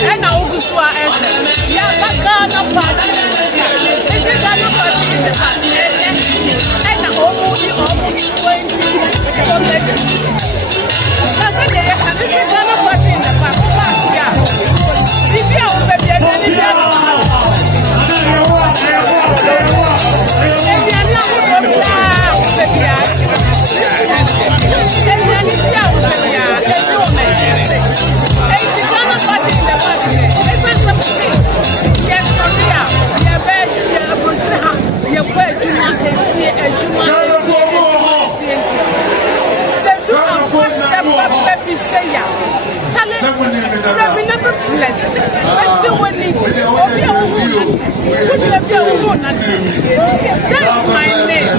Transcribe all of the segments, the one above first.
And now, Gusua, Yabaka, party. This is a new party in the party. And almost 20. That's a day, and this is a party in the party. That's my name.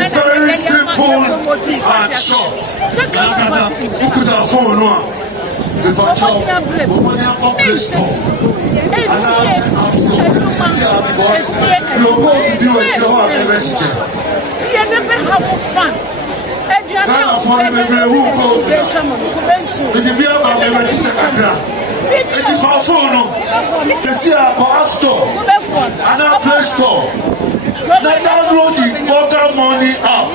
It's very simple and short. You could have phone one. If I talk, woman, I'm pleased to. Because you're going to do a show of everything. You never have fun. Ghana for every who go to that. If you be about everything, it is our phone. To see our app store and our Play Store. Now download the Burger Money app.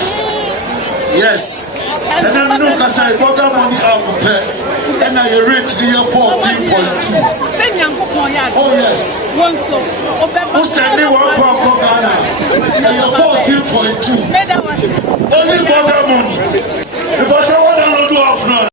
Yes. And then look at the Burger Money app. And now you rate the year 14.2. Oh yes. Who send me one from Ghana? And you're 14.2. Only Burger Money.